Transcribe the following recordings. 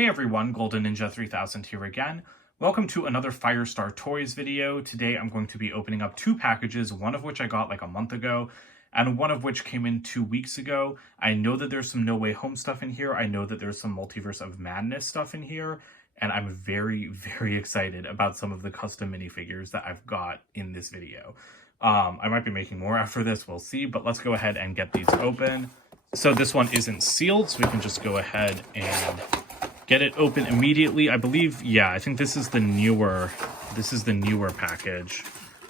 Hey everyone, Golden Ninja 3000 here again. Welcome to another Firestar Toys video. Today I'm going to be opening up two packages, one of which I got like a month ago, and one of which came in 2 weeks ago. I know that there's some No Way Home stuff in here. I know that there's some Multiverse of Madness stuff in here, and I'm very, very excited about some of the custom minifigures that I've got in this video. I might be making more after this, we'll see, but let's go ahead and get these open. So this one isn't sealed, so we can just go ahead and get it open immediately. I believe, yeah, I think this is the newer package.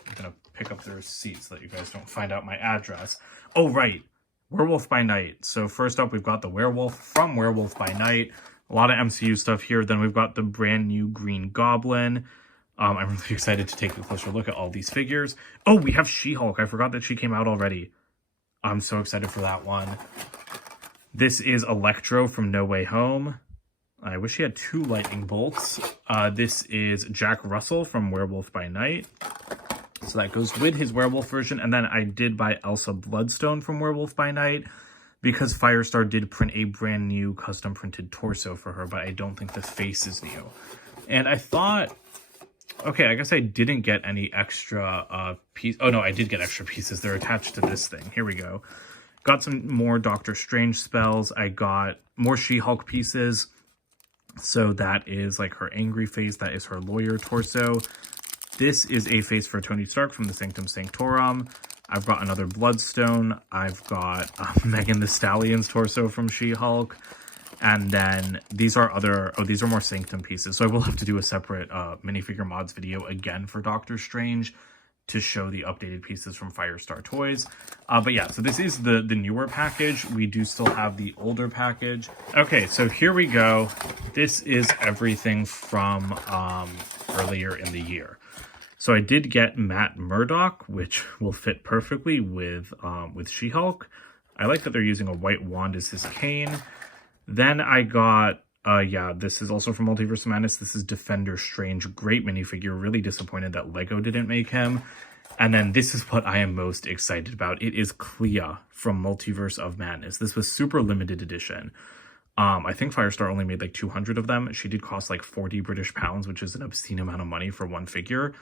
I'm gonna pick up the receipt so that you guys don't find out my address. Oh, right, Werewolf by Night. So first up, we've got the werewolf from Werewolf by Night. A lot of MCU stuff here. Then we've got the brand new Green Goblin. I'm really excited to take a closer look at all these figures. Oh, we have She-Hulk. I forgot that she came out already. I'm so excited for that one. This is Electro from No Way Home. I wish he had 2 lightning bolts. This is Jack Russell from Werewolf by Night. So that goes with his werewolf version. And then I did buy Elsa Bloodstone from Werewolf by Night because Firestar did print a brand new custom printed torso for her, but I don't think the face is new. And I thought, okay, I guess I didn't get any extra piece. Oh no, I did get extra pieces. They're attached to this thing. Here we go. Got some more Doctor Strange spells. I got more She-Hulk pieces. So that is like her angry face. That is her lawyer torso. This is a face for Tony Stark from the Sanctum Sanctorum. I've got another Bloodstone. I've got Megan Thee Stallion's torso from She-Hulk. And then these are these are more Sanctum pieces. So I will have to do a separate minifigure mods video again for Doctor Strange to show the updated pieces from Firestar Toys. But yeah, so this is the newer package. We do still have the older package. Okay, so here we go. This is everything from earlier in the year. So I did get Matt Murdock, which will fit perfectly with She-Hulk. I like that they're using a white wand as his cane. Then I got, yeah, this is also from Multiverse of Madness. This is Defender Strange. Great minifigure. Really disappointed that Lego didn't make him. And then this is what I am most excited about. It is Clea from Multiverse of Madness. This was super limited edition. I think Firestar only made like 200 of them. She did cost like 40 British pounds, which is an obscene amount of money for one figure.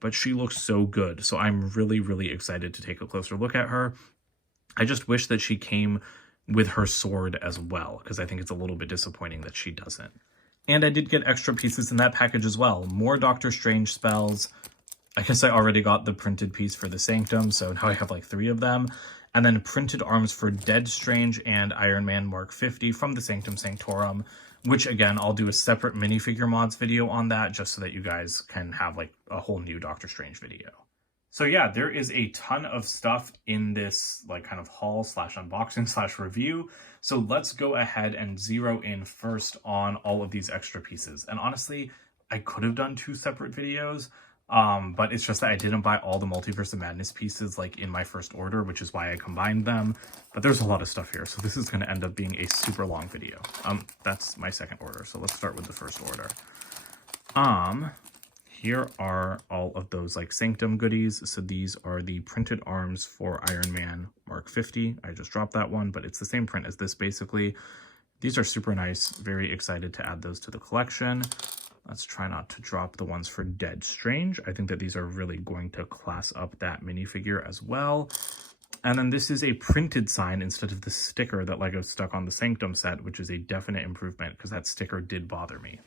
But she looks so good. So I'm really, really excited to take a closer look at her. I just wish that she came with her sword as well, because I think it's a little bit disappointing that she doesn't. And I did get extra pieces in that package as well. More Doctor Strange spells. I guess I already got the printed piece for the Sanctum, so now I have like 3 of them. And then printed arms for Dead Strange and Iron Man Mark 50 from the Sanctum Sanctorum, which again, I'll do a separate minifigure mods video on that just so that you guys can have like a whole new Doctor Strange video. So yeah, there is a ton of stuff in this like kind of haul slash unboxing slash review. So let's go ahead and zero in first on all of these extra pieces. And honestly, I could have done 2 separate videos, but it's just that I didn't buy all the Multiverse of Madness pieces like in my first order, which is why I combined them. But there's a lot of stuff here, so this is going to end up being a super long video. That's my second order, so let's start with the first order. Here are all of those like Sanctum goodies. So these are the printed arms for Iron Man Mark 50. I just dropped that one, but it's the same print as this basically. These are super nice. Very excited to add those to the collection. Let's try not to drop the ones for Dead Strange. I think that these are really going to class up that minifigure as well. And then this is a printed sign instead of the sticker that Lego stuck on the Sanctum set, which is a definite improvement because that sticker did bother me.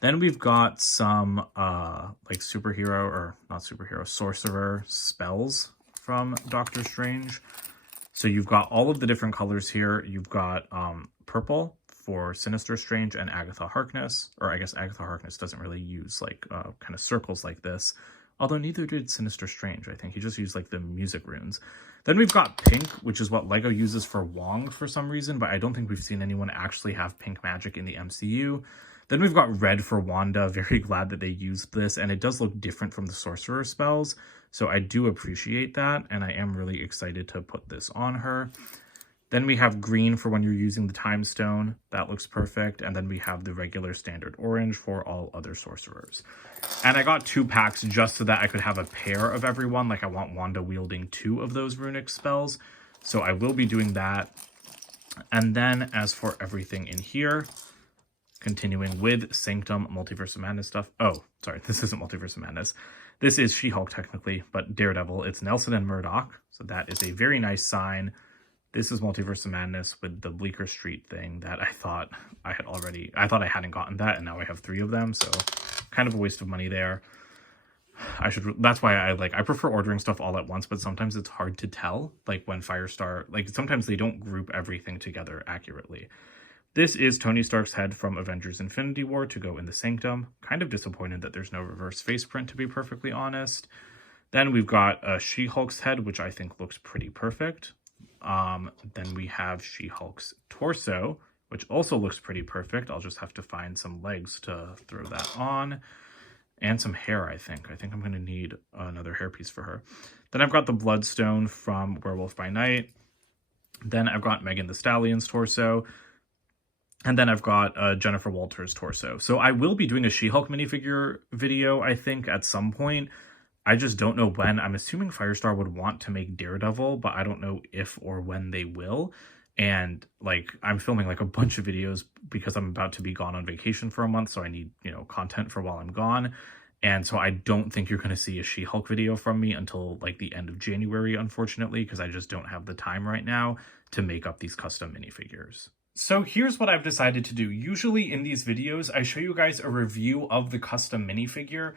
Then we've got some like superhero, or not superhero, sorcerer spells from Doctor Strange. So you've got all of the different colors here. You've got purple for Sinister Strange and Agatha Harkness, or I guess Agatha Harkness doesn't really use like kind of circles like this, although neither did Sinister Strange. I think he just used like the music runes. Then we've got pink, which is what Lego uses for Wong for some reason, but I don't think we've seen anyone actually have pink magic in the MCU. Then we've got red for Wanda. Very glad that they used this, and it does look different from the sorcerer spells, so I do appreciate that, and I am really excited to put this on her. Then we have green for when you're using the Time Stone. That looks perfect. And then we have the regular standard orange for all other sorcerers. And I got 2 packs just so that I could have a pair of everyone. Like I want Wanda wielding 2 of those runic spells. So I will be doing that. And then as for everything in here, Continuing with Sanctum Multiverse of Madness stuff. Oh, sorry, this isn't Multiverse of Madness. This is She-Hulk technically, but Daredevil. It's Nelson and Murdoch, so that is a very nice sign. This is Multiverse of Madness with the Bleecker Street thing that I thought I hadn't gotten that, and now I have 3 of them, so kind of a waste of money there. That's why I prefer ordering stuff all at once, but sometimes it's hard to tell, like when Firestar, like sometimes they don't group everything together accurately. This is Tony Stark's head from Avengers Infinity War to go in the Sanctum. Kind of disappointed that there's no reverse face print, to be perfectly honest. Then we've got She-Hulk's head, which I think looks pretty perfect. Then we have She-Hulk's torso, which also looks pretty perfect. I'll just have to find some legs to throw that on. And some hair, I think. I think I'm going to need another hairpiece for her. Then I've got the Bloodstone from Werewolf by Night. Then I've got Megan Thee Stallion's torso. And then I've got Jennifer Walters' torso. So I will be doing a She-Hulk minifigure video, I think, at some point. I just don't know when. I'm assuming Firestar would want to make Daredevil, but I don't know if or when they will. And like I'm filming like a bunch of videos because I'm about to be gone on vacation for a month, so I need, content for while I'm gone. And so I don't think you're going to see a She-Hulk video from me until like the end of January, unfortunately, because I just don't have the time right now to make up these custom minifigures. So here's what I've decided to do. Usually in these videos, I show you guys a review of the custom minifigure.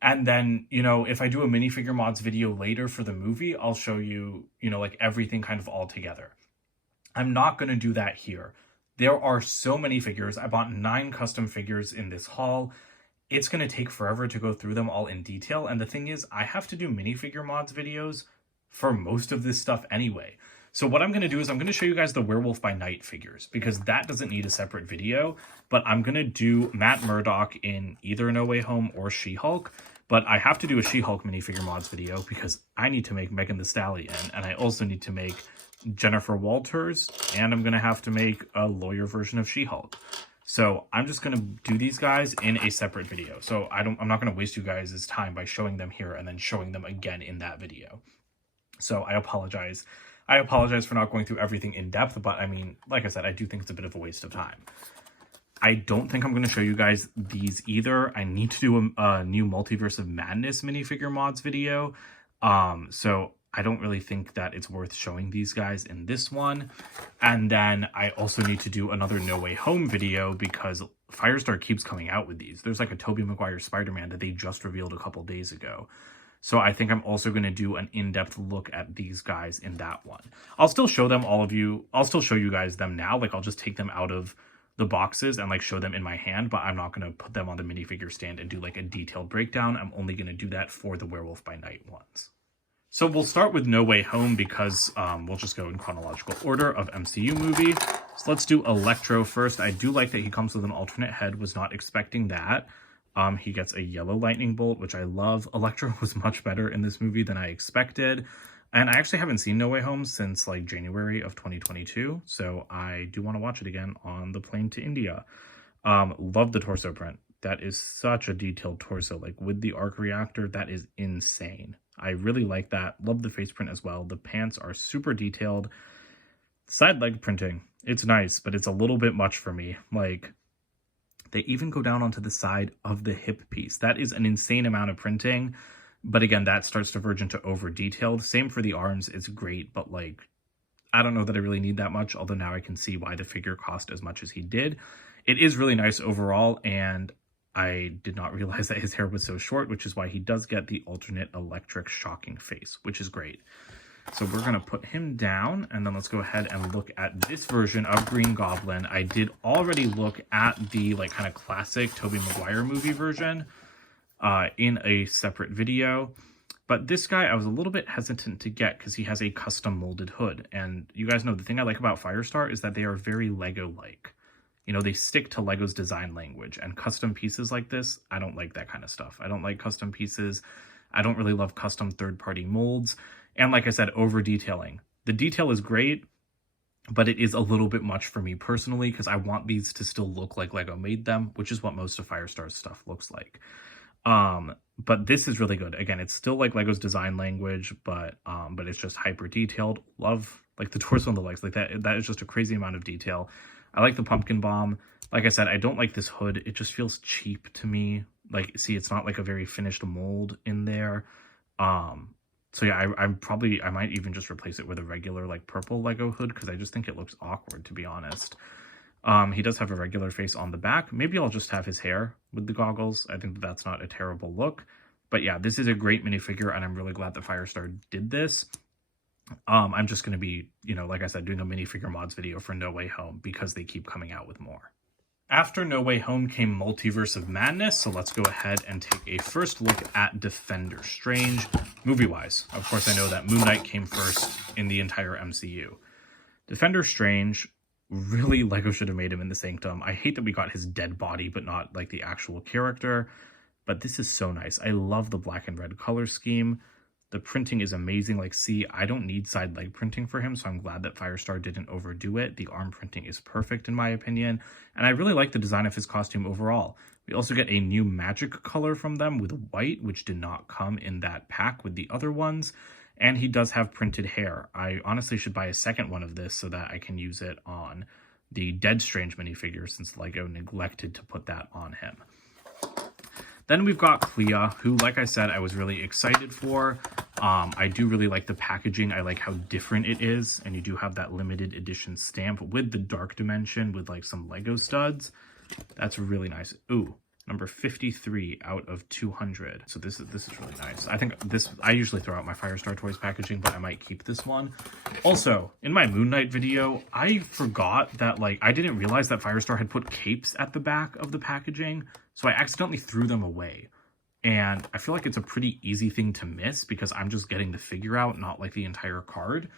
And then, if I do a minifigure mods video later for the movie, I'll show you, like everything kind of all together. I'm not going to do that here. There are so many figures. I bought 9 custom figures in this haul. It's going to take forever to go through them all in detail. And the thing is, I have to do minifigure mods videos for most of this stuff anyway. So what I'm going to do is I'm going to show you guys the Werewolf by Night figures because that doesn't need a separate video. But I'm going to do Matt Murdock in either No Way Home or She-Hulk. But I have to do a She-Hulk minifigure mods video because I need to make Megan Thee Stallion. And I also need to make Jennifer Walters. And I'm going to have to make a lawyer version of She-Hulk. So I'm just going to do these guys in a separate video. So I'm not going to waste you guys' time by showing them here and then showing them again in that video. So I apologize. I apologize for not going through everything in depth, but I mean, like I said, I do think it's a bit of a waste of time. I don't think I'm going to show you guys these either. I need to do a new Multiverse of Madness minifigure mods video. So I don't really think that it's worth showing these guys in this one. And then I also need to do another No Way Home video because Firestar keeps coming out with these. There's like a Tobey Maguire Spider-Man that they just revealed a couple days ago. So I think I'm also going to do an in-depth look at these guys in that one. I'll still show them I'll still show you guys them now. Like I'll just take them out of the boxes and like show them in my hand, but I'm not going to put them on the minifigure stand and do like a detailed breakdown. I'm only going to do that for the Werewolf by Night ones. So we'll start with No Way Home because we'll just go in chronological order of MCU movie. So let's do Electro first. I do like that he comes with an alternate head. Was not expecting that. He gets a yellow lightning bolt, which I love. Electro was much better in this movie than I expected. And I actually haven't seen No Way Home since like January of 2022. So I do want to watch it again on the plane to India. Love the torso print. That is such a detailed torso. Like with the arc reactor, that is insane. I really like that. Love the face print as well. The pants are super detailed. Side leg printing. It's nice, but it's a little bit much for me. Like, they even go down onto the side of the hip piece. That is an insane amount of printing. But again, that starts to verge into over detailed. Same for the arms. It's great, but like, I don't know that I really need that much. Although now I can see why the figure cost as much as he did. It is really nice overall. And I did not realize that his hair was so short, which is why he does get the alternate electric shocking face, which is great. So we're going to put him down, and then let's go ahead and look at this version of Green Goblin. I did already look at the like kind of classic Tobey Maguire movie version in a separate video. But this guy I was a little bit hesitant to get because he has a custom molded hood. And you guys know the thing I like about Firestar is that they are very Lego-like. They stick to Lego's design language, and custom pieces like this, I don't like that kind of stuff. I don't like custom pieces. I don't really love custom third-party molds. And like I said, over detailing. The detail is great, but it is a little bit much for me personally because I want these to still look like Lego made them, which is what most of Firestar's stuff looks like. But this is really good. Again, it's still like Lego's design language, but it's just hyper detailed. Love like the torso and the legs, like that is just a crazy amount of detail. I like the pumpkin bomb. Like I said, I don't like this hood. It just feels cheap to me. Like, see, it's not like a very finished mold in there. So yeah, I might even just replace it with a regular like purple Lego hood because I just think it looks awkward, to be honest. He does have a regular face on the back. Maybe I'll just have his hair with the goggles. I think that's not a terrible look. But yeah, this is a great minifigure, and I'm really glad that Firestar did this. I'm just going to be, like I said, doing a minifigure mods video for No Way Home because they keep coming out with more. After No Way Home came Multiverse of Madness, so let's go ahead and take a first look at Defender Strange. Movie-wise, of course, I know that Moon Knight came first in the entire MCU. Defender Strange, really, Lego should have made him in the Sanctum. I hate that we got his dead body, but not like the actual character. But this is so nice. I love the black and red color scheme. The printing is amazing. Like, see, I don't need side leg printing for him, so I'm glad that Firestar didn't overdo it. The arm printing is perfect in my opinion, and I really like the design of his costume overall. We also get a new magic color from them with white, which did not come in that pack with the other ones, and he does have printed hair. I honestly should buy a second one of this so that I can use it on the Dead Strange minifigure, since Lego neglected to put that on him. Then we've got Clea, who, like I said, I was really excited for. I do really like the packaging. I like how different it is. And you do have that limited edition stamp with the dark dimension with like some Lego studs. That's really nice. Ooh, number 53 out of 200. So this is really nice. I think I usually throw out my Firestar Toys packaging, but I might keep this one. Also, in my Moon Knight video, I forgot that I didn't realize that Firestar had put capes at the back of the packaging. So I accidentally threw them away. And I feel like it's a pretty easy thing to miss because I'm just getting the figure out, not like the entire card.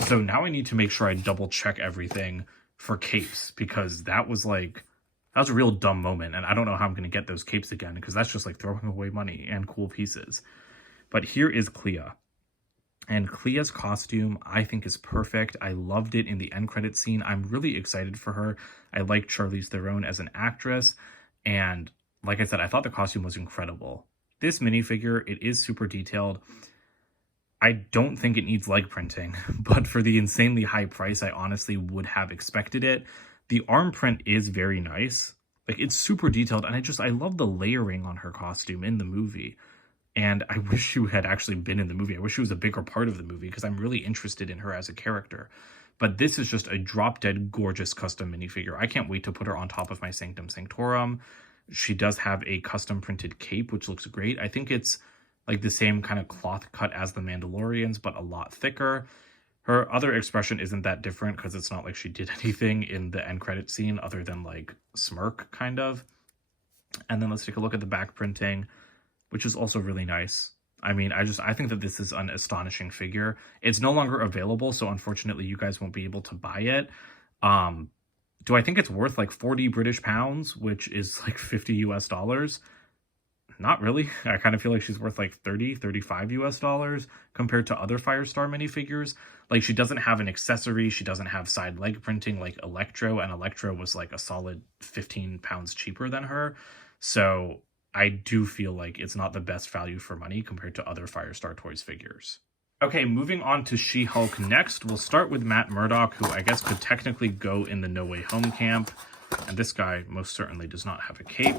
So now I need to make sure I double check everything for capes because that was a real dumb moment. And I don't know how I'm going to get those capes again because that's just like throwing away money and cool pieces. But here is Clea. And Clea's costume, I think, is perfect. I loved it in the end credit scene. I'm really excited for her. I like Charlize Theron as an actress. And like I said, I thought the costume was incredible. This minifigure, it is super detailed. I don't think it needs leg printing, but for the insanely high price, I honestly would have expected it. The arm print is very nice. Like, it's super detailed, and I love the layering on her costume in the movie. And I wish she had actually been in the movie. I wish she was a bigger part of the movie because I'm really interested in her as a character. But this is just a drop-dead gorgeous custom minifigure. I can't wait to put her on top of my Sanctum Sanctorum. She does have a custom printed cape, which looks great. I think it's like the same kind of cloth cut as the Mandalorians, but a lot thicker. Her other expression isn't that different because it's not like she did anything in the end credit scene other than like smirk kind of. And then let's take a look at the back printing, which is also really nice. I mean, I think that this is an astonishing figure. It's no longer available, so unfortunately you guys won't be able to buy it. Do I think it's worth like 40 British pounds, which is like 50 US dollars? Not really. I kind of feel like she's worth like 30, 35 US dollars compared to other Firestar minifigures. Like, she doesn't have an accessory. She doesn't have side leg printing like Electro, and Electro was like a solid 15 pounds cheaper than her. So I do feel like it's not the best value for money compared to other Firestar Toys figures. Okay, moving on to She-Hulk next. We'll start with Matt Murdock, who I guess could technically go in the No Way Home camp. And this guy most certainly does not have a cape,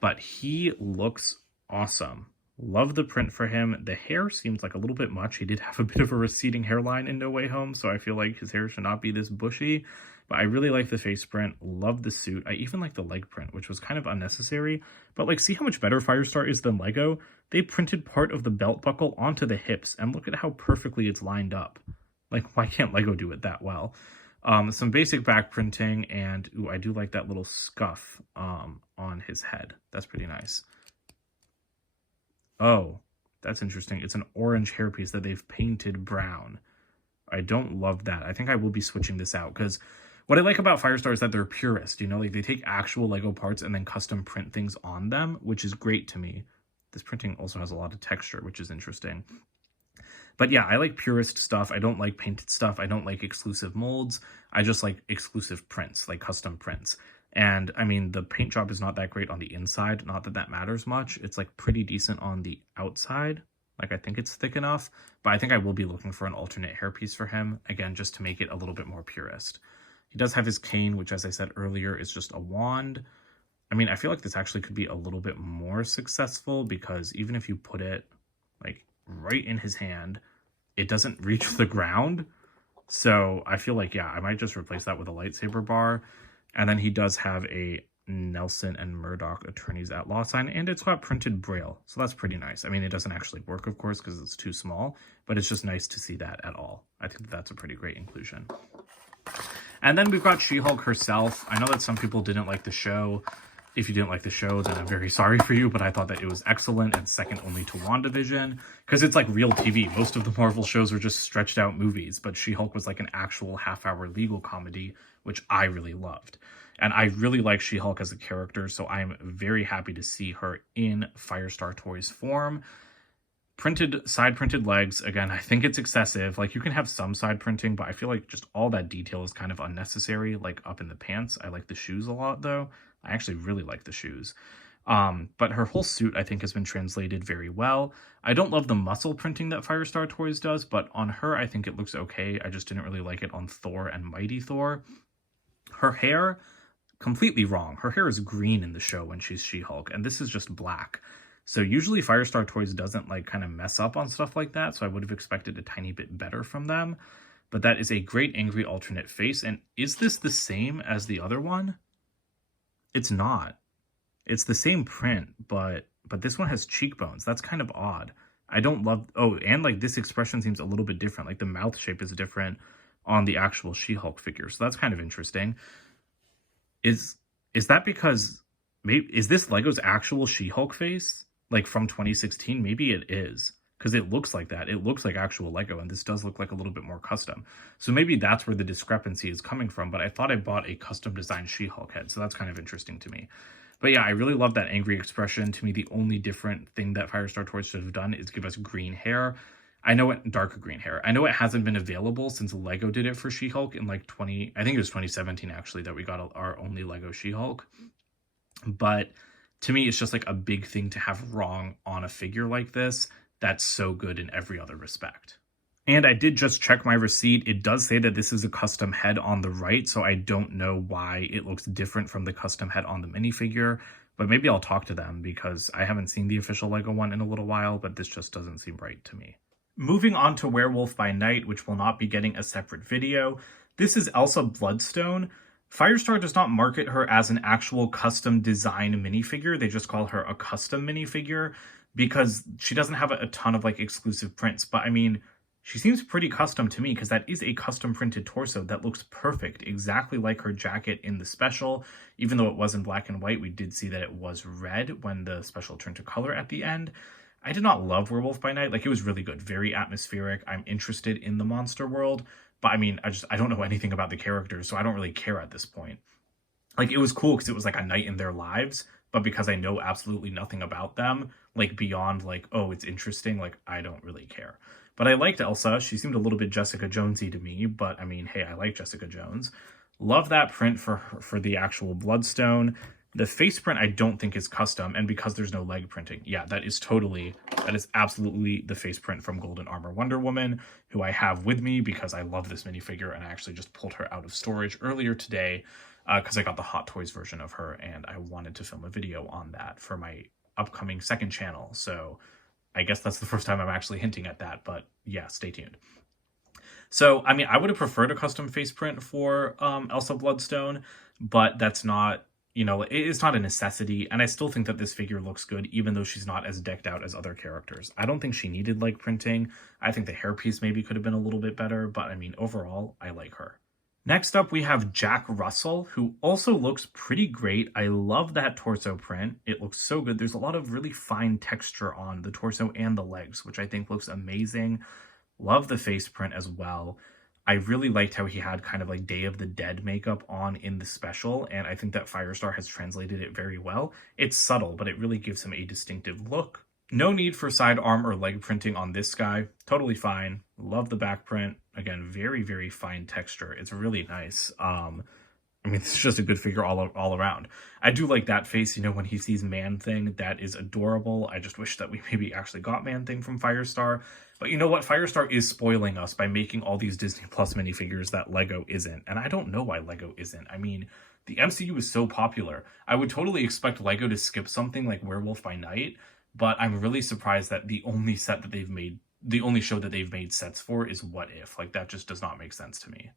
but he looks awesome. Love the print for him. The hair seems like a little bit much. He did have a bit of a receding hairline in No Way Home, so I feel like his hair should not be this bushy. But I really like the face print. Love the suit. I even like the leg print, which was kind of unnecessary. But like, see how much better Firestar is than Lego? They printed part of the belt buckle onto the hips, and look at how perfectly it's lined up. Like, why can't Lego do it that well? Some basic back printing, and ooh, I do like that little scuff on his head. That's pretty nice. Oh, that's interesting. It's an orange hairpiece that they've painted brown. I don't love that. I think I will be switching this out because what I like about Firestar is that they're purist, like they take actual Lego parts and then custom print things on them, which is great to me. This printing also has a lot of texture, which is interesting. But yeah, I like purist stuff. I don't like painted stuff. I don't like exclusive molds. I just like exclusive prints, like custom prints. And I mean, the paint job is not that great on the inside. Not that that matters much. It's like pretty decent on the outside. Like, I think it's thick enough, but I think I will be looking for an alternate hairpiece for him, again, just to make it a little bit more purist. He does have his cane, which, as I said earlier, is just a wand. I mean, I feel like this actually could be a little bit more successful, because even if you put it like right in his hand, it doesn't reach the ground. So I feel like, yeah, I might just replace that with a lightsaber bar. And then he does have a Nelson and Murdoch attorneys at law sign, and it's got printed braille, so that's pretty nice. I mean, it doesn't actually work, of course, because it's too small, but it's just nice to see that at all. I think that's a pretty great inclusion. And then we've got She-Hulk herself. I know that some people didn't like the show. If you didn't like the show, then I'm very sorry for you, but I thought that it was excellent and second only to WandaVision, because it's like real TV. Most of the Marvel shows are just stretched out movies, but She-Hulk was like an actual half-hour legal comedy, which I really loved. And I really like She-Hulk as a character, so I'm very happy to see her in Firestar Toys form. Side printed legs, again, I think it's excessive. Like, you can have some side printing, but I feel like just all that detail is kind of unnecessary, like up in the pants. I like the shoes a lot, though. I actually really like the shoes. But her whole suit, I think, has been translated very well. I don't love the muscle printing that Firestar Toys does, but on her, I think it looks okay. I just didn't really like it on Thor and Mighty Thor. Her hair, completely wrong. Her hair is green in the show when she's She-Hulk, and this is just black. So usually Firestar Toys doesn't like kind of mess up on stuff like that, so I would have expected a tiny bit better from them. But that is a great angry alternate face. And is this the same as the other one? It's not. It's the same print, but this one has cheekbones. That's kind of odd. I don't love... Oh, and like this expression seems a little bit different. Like the mouth shape is different on the actual She-Hulk figure. So that's kind of interesting. Is that because... is this Lego's actual She-Hulk face? Like from 2016? Maybe it is. Because it looks like that. It looks like actual Lego, and this does look like a little bit more custom. So maybe that's where the discrepancy is coming from, but I thought I bought a custom designed She-Hulk head, so that's kind of interesting to me. But yeah, I really love that angry expression. To me, the only different thing that Firestar Toys should have done is give us green hair. I know it, darker green hair. I know it hasn't been available since Lego did it for She-Hulk in like I think it was 2017 actually that we got our only Lego She-Hulk. But to me, it's just like a big thing to have wrong on a figure like this that's so good in every other respect. And I did just check my receipt. It does say that this is a custom head on the right, so I don't know why it looks different from the custom head on the minifigure. But maybe I'll talk to them because I haven't seen the official Lego one in a little while, but this just doesn't seem right to me. Moving on to Werewolf by Night, which will not be getting a separate video. This is Elsa Bloodstone. Firestar does not market her as an actual custom design minifigure. They just call her a custom minifigure because she doesn't have a ton of like exclusive prints. But I mean, she seems pretty custom to me because that is a custom printed torso that looks perfect, exactly like her jacket in the special. Even though it was in black and white, we did see that it was red when the special turned to color at the end. I did not love Werewolf by Night. Like, it was really good, very atmospheric. I'm interested in the monster world, but I mean, I don't know anything about the characters, so I don't really care at this point. Like, it was cool because it was like a night in their lives, but because I know absolutely nothing about them, like beyond like, oh, it's interesting, like I don't really care. But I liked Elsa. She seemed a little bit Jessica Jonesy to me, but I mean, hey, I like Jessica Jones. Love that print for the actual Bloodstone. The face print I don't think is custom, and because there's no leg printing, yeah, that is absolutely the face print from Golden Armor Wonder Woman, who I have with me because I love this minifigure, and I actually just pulled her out of storage earlier today because I got the Hot Toys version of her, and I wanted to film a video on that for my upcoming second channel. So I guess that's the first time I'm actually hinting at that, but yeah, stay tuned. So, I mean, I would have preferred a custom face print for Elsa Bloodstone, but that's not, you know, it's not a necessity, and I still think that this figure looks good, even though she's not as decked out as other characters. I don't think she needed leg printing. I think the hairpiece maybe could have been a little bit better, but I mean, overall, I like her. Next up, we have Jack Russell, who also looks pretty great. I love that torso print. It looks so good. There's a lot of really fine texture on the torso and the legs, which I think looks amazing. Love the face print as well. I really liked how he had kind of like Day of the Dead makeup on in the special, and I think that Firestar has translated it very well. It's subtle, but it really gives him a distinctive look. No need for side arm or leg printing on this guy. Totally fine. Love the back print. Again, very, very fine texture. It's really nice. I mean, it's just a good figure all around. I do like that face, you know, when he sees Man-Thing. That is adorable. I just wish that we maybe actually got Man-Thing from Firestar. But you know what? Firestar is spoiling us by making all these Disney Plus minifigures that Lego isn't. And I don't know why Lego isn't. I mean, the MCU is so popular. I would totally expect Lego to skip something like Werewolf by Night, but I'm really surprised that the only set that they've made, the only show that they've made sets for is What If. Like, that just does not make sense to me.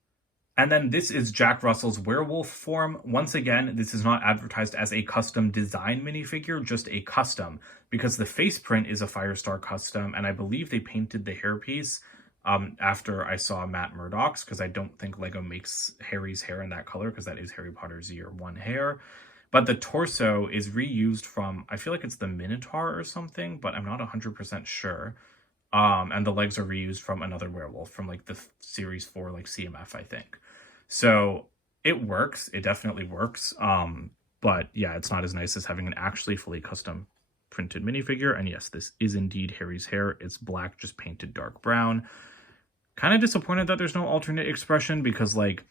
And then this is Jack Russell's werewolf form. Once again, this is not advertised as a custom design minifigure, just a custom, because the face print is a Firestar custom, and I believe they painted the hairpiece after I saw Matt Murdock's, because I don't think Lego makes Harry's hair in that color, because that is Harry Potter's Year 1 hair. But the torso is reused from, I feel like it's the Minotaur or something, but I'm not 100% sure. And the legs are reused from another werewolf from like the series 4, like CMF, I think. So it works. It definitely works. But yeah, it's not as nice as having an actually fully custom printed minifigure. And yes, this is indeed Harry's hair. It's black, just painted dark brown. Kind of disappointed that there's no alternate expression, because like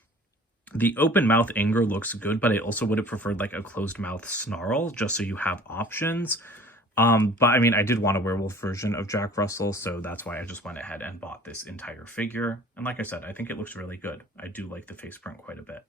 the open mouth anger looks good, but I also would have preferred like a closed mouth snarl, just so you have options. But I mean, I did want a werewolf version of Jack Russell, so that's why I just went ahead and bought this entire figure. And like I said, I think it looks really good. I do like the face print quite a bit.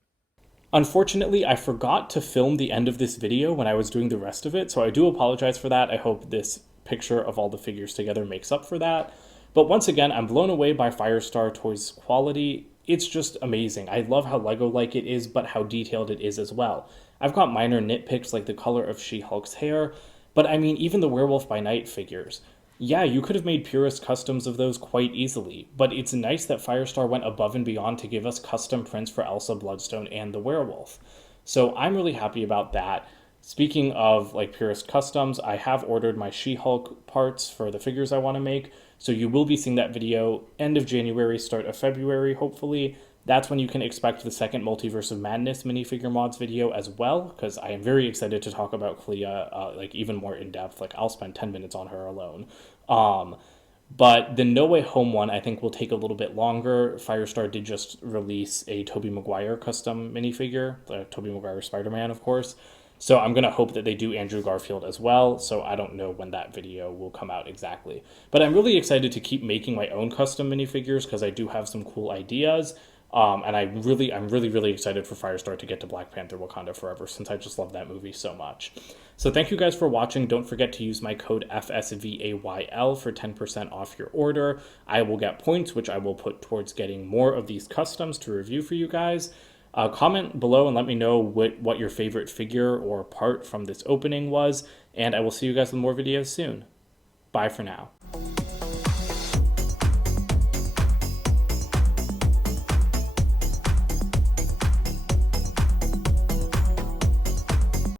Unfortunately, I forgot to film the end of this video when I was doing the rest of it, so I do apologize for that. I hope this picture of all the figures together makes up for that. But once again, I'm blown away by Firestar Toys' quality. It's just amazing. I love how Lego-like it is, but how detailed it is as well. I've got minor nitpicks like the color of She-Hulk's hair, but I mean, even the Werewolf by Night figures. Yeah, you could have made purist customs of those quite easily, but it's nice that Firestar went above and beyond to give us custom prints for Elsa Bloodstone and the werewolf. So I'm really happy about that. Speaking of like purist customs, I have ordered my She-Hulk parts for the figures I want to make, so you will be seeing that video end of January, start of February, hopefully. That's when you can expect the second Multiverse of Madness minifigure mods video as well, because I am very excited to talk about Clea like even more in depth. Like, I'll spend 10 minutes on her alone. But the No Way Home one I think will take a little bit longer. Firestar did just release a Tobey Maguire custom minifigure, the Tobey Maguire Spider-Man, of course. So I'm going to hope that they do Andrew Garfield as well, so I don't know when that video will come out exactly. But I'm really excited to keep making my own custom minifigures, because I do have some cool ideas. And I'm really excited for Firestar to get to Black Panther Wakanda Forever, since I just love that movie so much. So thank you guys for watching. Don't forget to use my code FSVAYL for 10% off your order. I will get points, which I will put towards getting more of these customs to review for you guys. Comment below and let me know what your favorite figure or part from this opening was, and I will see you guys with more videos soon. Bye for now.